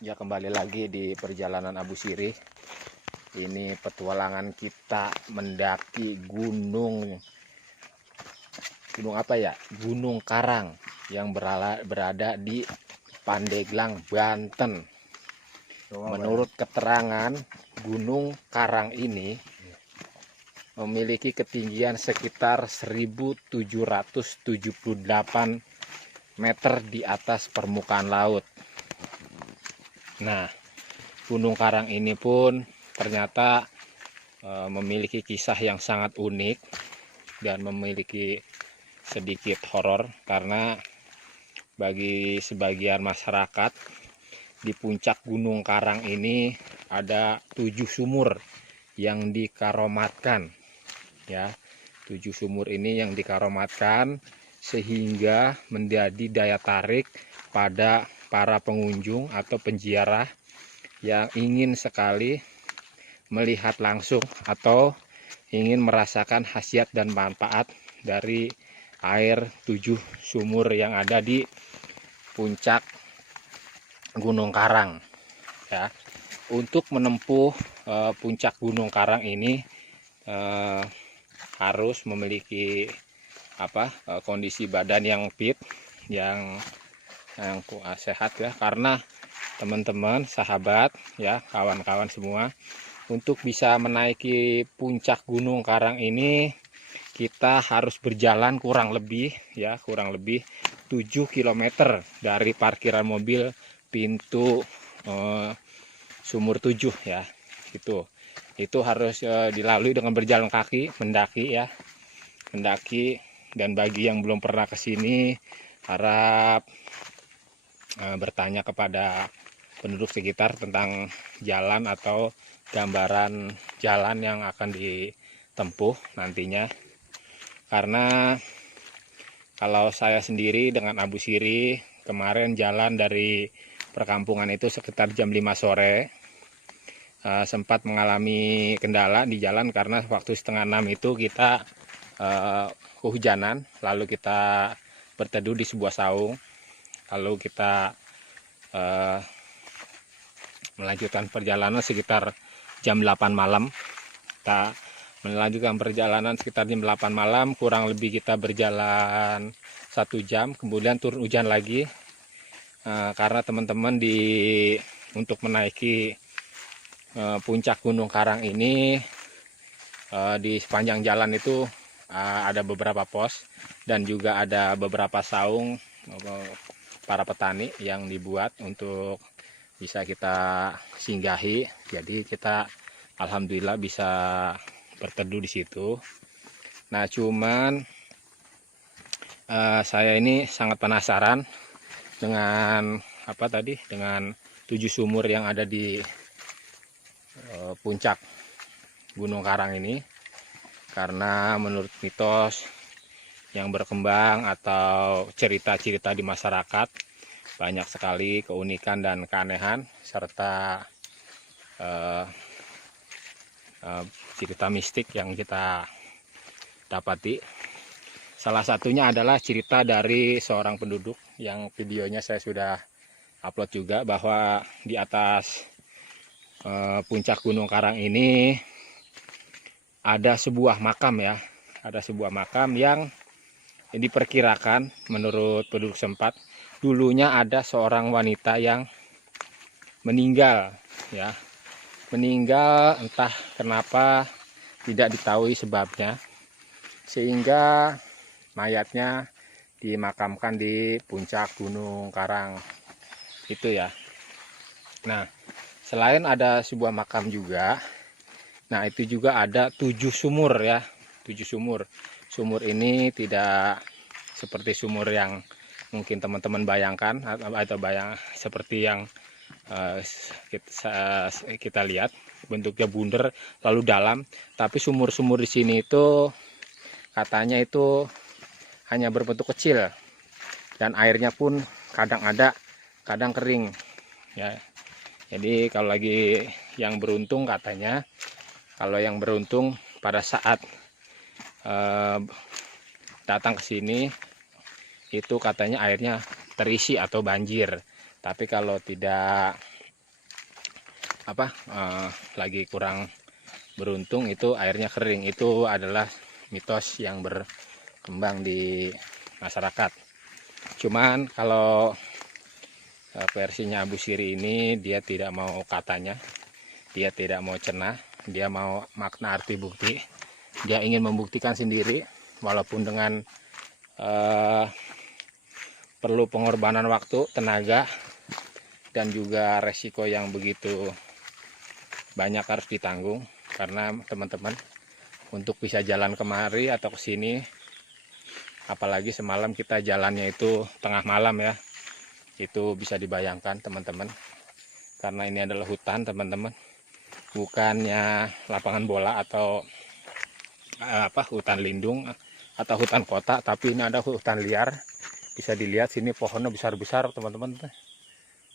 Ya, kembali lagi di perjalanan Abu Sirih. Ini petualangan kita mendaki gunung apa ya? Gunung Karang yang berada di Pandeglang, Banten. Menurut keterangan, Gunung Karang ini memiliki ketinggian sekitar 1778 meter di atas permukaan laut. Nah, Gunung Karang ini pun ternyata memiliki kisah yang sangat unik dan memiliki sedikit horor, karena bagi sebagian masyarakat di puncak Gunung Karang ini ada 7 sumur yang dikaromatkan, ya. 7 sumur ini yang dikaromatkan sehingga menjadi daya tarik pada para pengunjung atau penziarah yang ingin sekali melihat langsung atau ingin merasakan khasiat dan manfaat dari air 7 sumur yang ada di puncak Gunung Karang, ya. Untuk menempuh puncak Gunung Karang ini harus memiliki kondisi badan yang fit, yang sehat, ya, karena teman-teman, sahabat, ya, kawan-kawan semua, untuk bisa menaiki puncak Gunung Karang ini kita harus berjalan kurang lebih 7 km dari parkiran mobil pintu sumur 7, ya. Itu harus dilalui dengan berjalan kaki, mendaki, ya. Mendaki, dan bagi yang belum pernah ke sini harap bertanya kepada penduduk sekitar tentang jalan atau gambaran jalan yang akan ditempuh nantinya. Karena kalau saya sendiri dengan Abu Sirih kemarin jalan dari perkampungan itu sekitar jam 5 sore, sempat mengalami kendala di jalan karena waktu setengah 6 itu kita kehujanan, lalu kita berteduh di sebuah saung, lalu kita melanjutkan perjalanan sekitar jam 8 malam. Kita melanjutkan perjalanan sekitar jam 8 malam, kurang lebih kita berjalan 1 jam, kemudian turun hujan lagi, karena teman-teman untuk menaiki puncak Gunung Karang ini di sepanjang jalan itu ada beberapa pos dan juga ada beberapa saung para petani yang dibuat untuk bisa kita singgahi. Jadi kita alhamdulillah bisa berteduh di situ. Nah, cuman saya ini sangat penasaran dengan dengan 7 sumur yang ada di puncak Gunung Karang ini, karena menurut mitos yang berkembang atau cerita-cerita di masyarakat, banyak sekali keunikan dan keanehan serta cerita mistik yang kita dapati. Salah satunya adalah cerita dari seorang penduduk yang videonya saya sudah upload juga, bahwa di atas puncak Gunung Karang ini ada sebuah makam, ya. Ada sebuah makam yang diperkirakan menurut penduduk sempat dulunya ada seorang wanita yang meninggal, ya. Meninggal entah kenapa, tidak diketahui sebabnya, sehingga mayatnya dimakamkan di puncak Gunung Karang itu, ya. Nah, selain ada sebuah makam juga, nah itu juga ada 7 sumur, ya. 7 sumur. Sumur ini tidak seperti sumur yang mungkin teman-teman bayangkan atau seperti yang kita lihat, bentuknya bundar lalu dalam. Tapi sumur-sumur di sini itu katanya itu hanya berbentuk kecil dan airnya pun kadang ada, kadang kering, ya. Jadi kalau lagi yang beruntung, katanya kalau yang beruntung pada saat datang ke sini itu katanya airnya terisi atau banjir. Tapi kalau tidak lagi kurang beruntung itu airnya kering. Itu adalah mitos yang berkembang di masyarakat. Cuman kalau versinya Abu Siri ini dia tidak mau katanya, dia tidak mau cenah, dia mau makna arti bukti. Dia ingin membuktikan sendiri walaupun dengan perlu pengorbanan waktu, tenaga, dan juga resiko yang begitu banyak harus ditanggung. Karena teman-teman untuk bisa jalan kemari atau ke sini, apalagi semalam kita jalannya itu tengah malam ya, itu bisa dibayangkan teman-teman. Karena ini adalah hutan teman-teman, bukannya lapangan bola atau hutan lindung atau hutan kota, tapi ini ada hutan liar. Bisa dilihat sini pohonnya besar-besar teman-teman.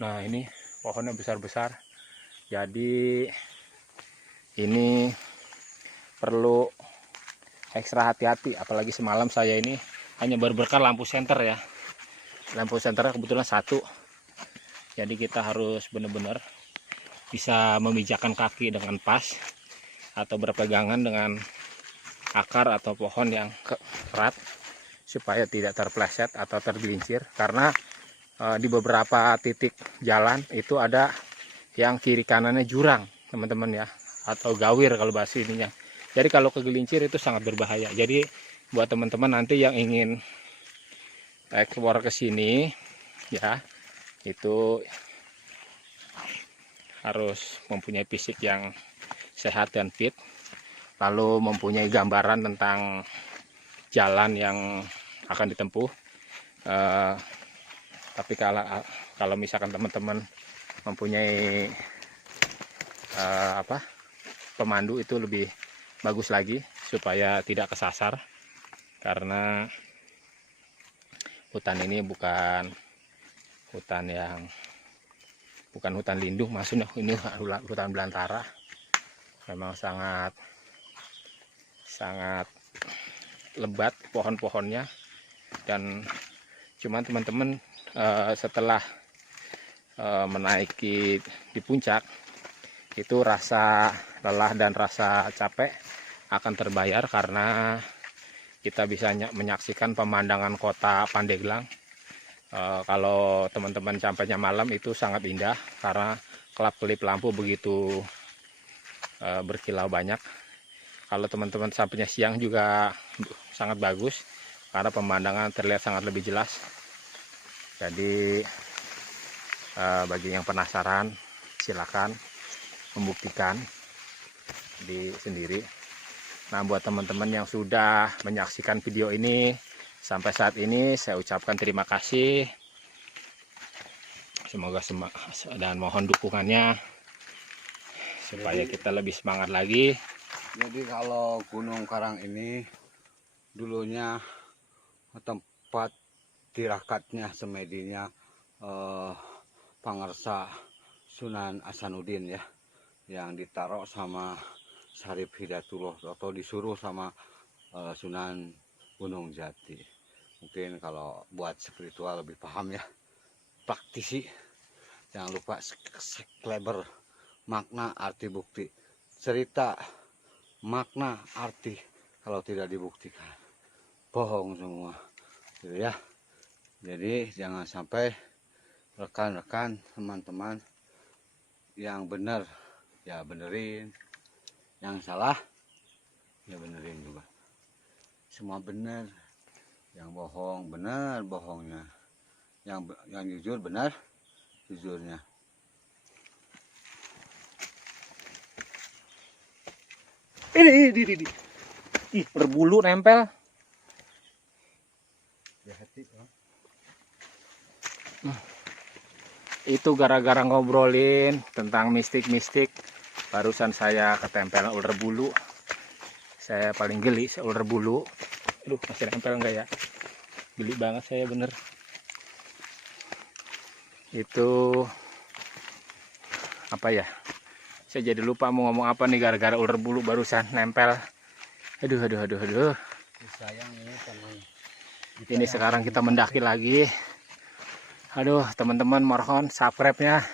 Nah ini pohonnya besar-besar, jadi ini perlu ekstra hati-hati. Apalagi semalam saya ini hanya berbekal lampu senter ya, lampu senternya kebetulan satu, jadi kita harus benar-benar bisa memijakkan kaki dengan pas atau berpegangan dengan akar atau pohon yang erat supaya tidak terpleset atau tergelincir. Karena di beberapa titik jalan itu ada yang kiri kanannya jurang teman-teman ya, atau gawir kalau bahasa ininya. Jadi kalau kegelincir itu sangat berbahaya. Jadi buat teman-teman nanti yang ingin ekspor ke sini ya, itu harus mempunyai fisik yang sehat dan fit, lalu mempunyai gambaran tentang jalan yang akan ditempuh. Tapi kalau misalkan teman-teman mempunyai pemandu, itu lebih bagus lagi supaya tidak kesasar. Karena hutan ini bukan hutan lindung, maksudnya ini hutan belantara. Memang sangat lebat pohon-pohonnya. Dan cuman teman-teman setelah menaiki di puncak, itu rasa lelah dan rasa capek akan terbayar karena kita bisa menyaksikan pemandangan kota Pandeglang. Kalau teman-teman sampainya malam itu sangat indah karena kelap-kelip lampu begitu berkilau banyak. Kalau teman-teman sampainya siang juga sangat bagus karena pemandangan terlihat sangat lebih jelas. Jadi bagi yang penasaran silakan membuktikan sendiri. Nah, buat teman-teman yang sudah menyaksikan video ini sampai saat ini, saya ucapkan terima kasih. Semoga dan mohon dukungannya supaya kita lebih semangat lagi. Jadi kalau Gunung Karang ini dulunya tempat tirakatnya semedinya Pangarsa Sunan Hasanuddin ya, yang ditaruh sama Syarif Hidayatullah atau disuruh sama Sunan Gunung Jati. Mungkin kalau buat spiritual lebih paham ya, praktisi. Jangan lupa subscriber, makna arti bukti, cerita makna arti. Kalau tidak dibuktikan bohong semua gitu ya. Jadi jangan sampai rekan-rekan, teman-teman yang benar ya benerin, yang salah ya benerin juga. Semua benar, yang bohong benar bohongnya, yang jujur benar jujurnya. Ini ih, berbulu nempel. Itu gara-gara ngobrolin tentang mistik-mistik, barusan saya ketempelan ular bulu. Saya paling geli ular bulu. Aduh, masih nempel enggak ya? Geli banget saya bener. Itu apa ya? Saya jadi lupa mau ngomong apa nih gara-gara ular bulu barusan nempel. Aduh. Sayang ini teman. Ini sekarang kita mendaki lagi. Aduh, teman-teman mohon subscribe-nya.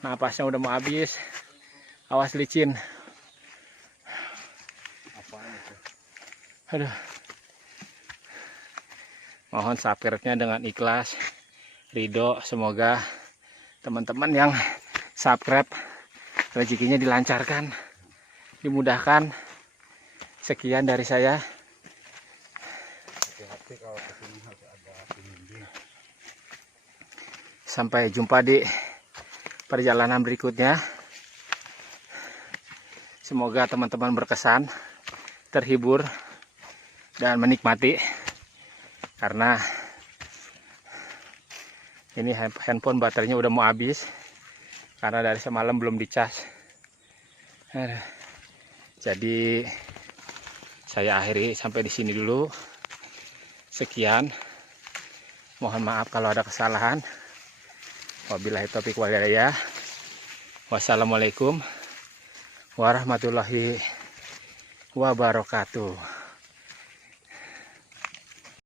Napasnya udah mau habis. Awas licin. Apaan itu? Aduh. Mohon subscribe-nya dengan ikhlas, ridho. Semoga teman-teman yang subscribe rezekinya dilancarkan, dimudahkan. Sekian dari saya. Hati-hati kalau kesini harus ada pembimbing. Sampai jumpa di perjalanan berikutnya. Semoga teman-teman berkesan, terhibur, dan menikmati. Karena ini handphone baterainya udah mau habis. Karena dari semalam belum dicas. Jadi saya akhiri sampai di sini dulu. Sekian. Mohon maaf kalau ada kesalahan. Wabillahi taufiq wal hidayah. Wassalamualaikum warahmatullahi wabarakatuh.